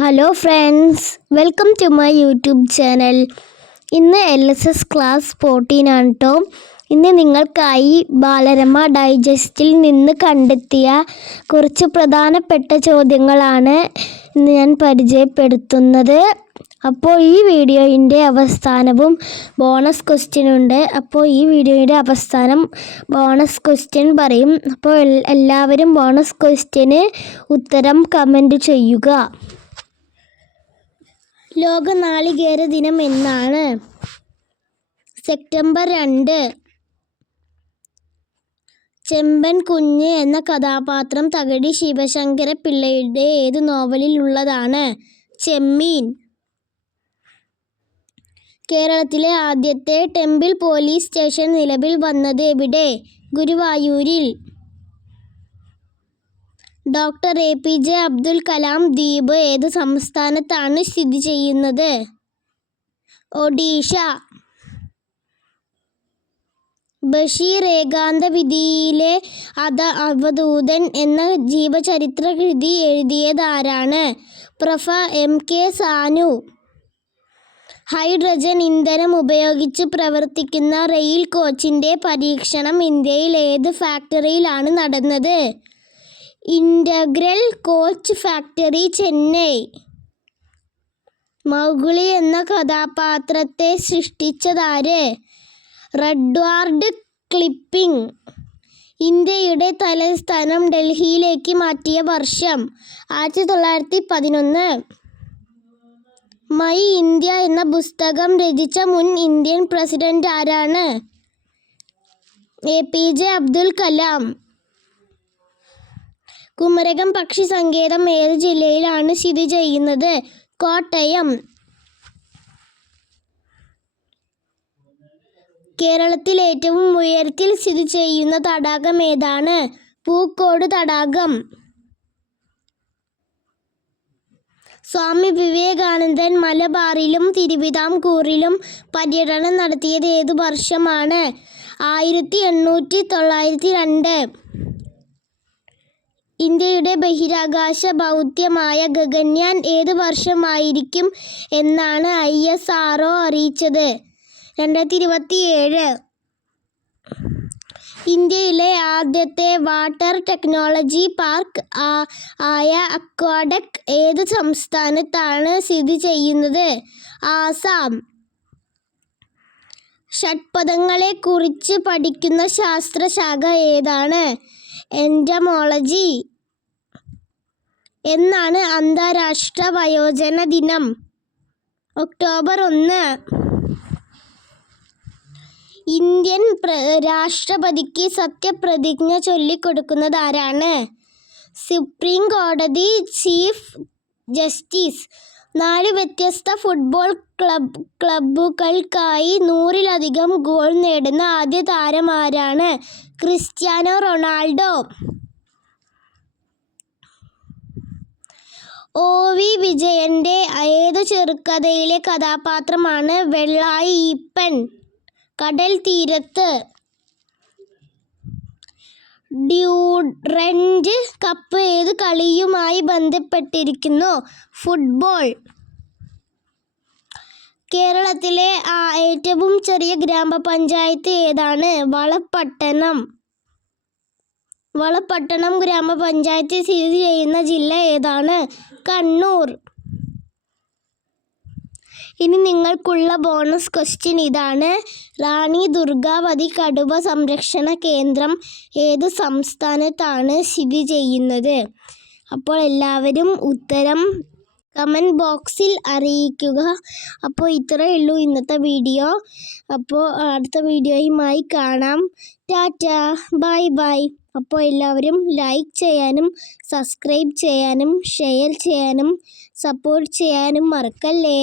Hello friends, welcome to my YouTube channel. ഇന്ന് LSS class 14 ആണ് കേട്ടോ. ഇന്ന് നിങ്ങൾക്കായി ബാലരമ ഡൈജസ്റ്റിൽ നിന്ന് കണ്ടെത്തിയ കുറച്ച് പ്രധാനപ്പെട്ട ചോദ്യങ്ങളാണ് ഇന്ന് ഞാൻ പരിചയപ്പെടുത്തുന്നത്. അപ്പോൾ ഈ വീഡിയോയുടെ അവസാനവും ബോണസ് ക്വസ്റ്റ്യൻ ഉണ്ട്. അപ്പോൾ ഈ വീഡിയോയുടെ അവസാനം ബോണസ് ക്വസ്റ്റ്യൻ പറയും. അപ്പോൾ എല്ലാവരും ബോണസ് ക്വസ്റ്റ്യന് ഉത്തരം കമൻറ്റ് ചെയ്യുക. ലോക നാളികേര ദിനം എന്നാണ്? സെപ്റ്റംബർ 2. ചെമ്പൻ കുഞ്ഞ് എന്ന കഥാപാത്രം തകഴി ശിവശങ്കര പിള്ളയുടെ ഏത് നോവലിൽ ഉള്ളതാണ്? ചെമ്മീൻ. കേരളത്തിലെ ആദ്യത്തെ ടെമ്പിൾ പോലീസ് സ്റ്റേഷൻ നിലവിൽ വന്നത് എവിടെ? ഗുരുവായൂരിൽ. ഡോക്ടർ APJ അബ്ദുൽ കലാം ദ്വീപ് ഏത് സംസ്ഥാനത്താണ് സ്ഥിതി ചെയ്യുന്നത്? ഒഡീഷ. ബഷീർ ഏകാന്ത വിധിയിലെ അവധൂതൻ എന്ന ജീവചരിത്ര കൃതി എഴുതിയതാരാണ്? പ്രൊഫ. MK സാനു. ഹൈഡ്രജൻ ഇന്ധനം ഉപയോഗിച്ച് പ്രവർത്തിക്കുന്ന റെയിൽ കോച്ചിൻ്റെ പരീക്ഷണം ഇന്ത്യയിൽ ഏത് ഫാക്ടറിയിലാണ് നടന്നത്? Integral coach factory, Chennai. Mowgli എന്ന കഥാപാത്രത്തെ സൃഷ്ടിച്ചതാര്? റെഡ്വാർഡ് കിപ്ലിംഗ്. ഇന്ത്യയുടെ തലസ്ഥാനം ഡൽഹിയിലേക്ക് മാറ്റിയ വർഷം? 1911. മൈ ഇന്ത്യ എന്ന പുസ്തകം രചിച്ച മുൻ ഇന്ത്യൻ പ്രസിഡന്റ് ആരാണ്? APJ അബ്ദുൽ കലാം. കുമരകം പക്ഷി സങ്കേതം ഏത് ജില്ലയിലാണ് സ്ഥിതി ചെയ്യുന്നത്? കോട്ടയം. കേരളത്തിൽ ഏറ്റവും ഉയരത്തിൽ സ്ഥിതി ചെയ്യുന്ന തടാകം ഏതാണ്? പൂക്കോട് തടാകം. സ്വാമി വിവേകാനന്ദൻ മലബാറിലും തിരുവിതാംകൂറിലും പര്യടനം നടത്തിയത് ഏതു വർഷമാണ്? 1892. ഇന്ത്യയുടെ ബഹിരാകാശ ദൗത്യമായ ഗഗൻയാൻ ഏത് വർഷമായിരിക്കും എന്നാണ് ISRO അറിയിച്ചത്? 2027. ഇന്ത്യയിലെ ആദ്യത്തെ വാട്ടർ ടെക്നോളജി പാർക്ക് ആയ അക്വാഡെക് ഏത് സംസ്ഥാനത്താണ് സ്ഥിതി ചെയ്യുന്നത്? ആസാം. ഷഡ്പദങ്ങളെക്കുറിച്ച് പഠിക്കുന്ന ശാസ്ത്രശാഖ ഏതാണ്? എൻറ്റമോളജി. എന്നാണ് അന്താരാഷ്ട്ര വയോജന ദിനം? ഒക്ടോബർ 1. ഇന്ത്യൻ രാഷ്ട്രപതിക്ക് സത്യപ്രതിജ്ഞ ചൊല്ലിക്കൊടുക്കുന്നത് ആരാണ്? സുപ്രീം കോടതി ചീഫ് ജസ്റ്റിസ്. 4 വ്യത്യസ്ത ഫുട്ബോൾ ക്ലബ്ബുകൾക്കായി 100-ലധികം ഗോൾ നേടുന്ന ആദ്യ താരം ആരാണ്? Cristiano Ronaldo. OV വിജയൻ്റെ ഏതു ചെറുകഥയിലെ കഥാപാത്രമാണ് വെള്ളായി ഈപ്പൻ? കടൽ തീരത്ത്. ഡ്യൂറൻഡ് കപ്പ് ഏതു കളിയുമായി ബന്ധപ്പെട്ടിരിക്കുന്നു? ഫുട്ബോൾ. കേരളത്തിലെ ഏറ്റവും ചെറിയ ഗ്രാമപഞ്ചായത്ത് ഏതാണ്? വളപട്ടണം ഗ്രാമപഞ്ചായത്ത് സ്ഥിതി ചെയ്യുന്ന ജില്ല ഏതാണ്? കണ്ണൂർ. ഇനി നിങ്ങൾക്കുള്ള ബോണസ് ക്വസ്റ്റ്യൻ ഇതാണ്. റാണി ദുർഗാവതി കടുവ സംരക്ഷണ കേന്ദ്രം ഏത് സംസ്ഥാനത്താണ് സ്ഥിതി ചെയ്യുന്നത്? അപ്പോൾ എല്ലാവരും ഉത്തരം കമൻറ്റ് ബോക്സിൽ അറിയിക്കുക. അപ്പോൾ ഇത്രയേ ഉള്ളൂ ഇന്നത്തെ വീഡിയോ. അപ്പോൾ അടുത്ത വീഡിയോയുമായി കാണാം. Tata, bye bye. അപ്പോൾ എല്ലാവരും ലൈക്ക് ചെയ്യാനും സബ്സ്ക്രൈബ് ചെയ്യാനും ഷെയർ ചെയ്യാനും സപ്പോർട്ട് ചെയ്യാനും മറക്കല്ലേ.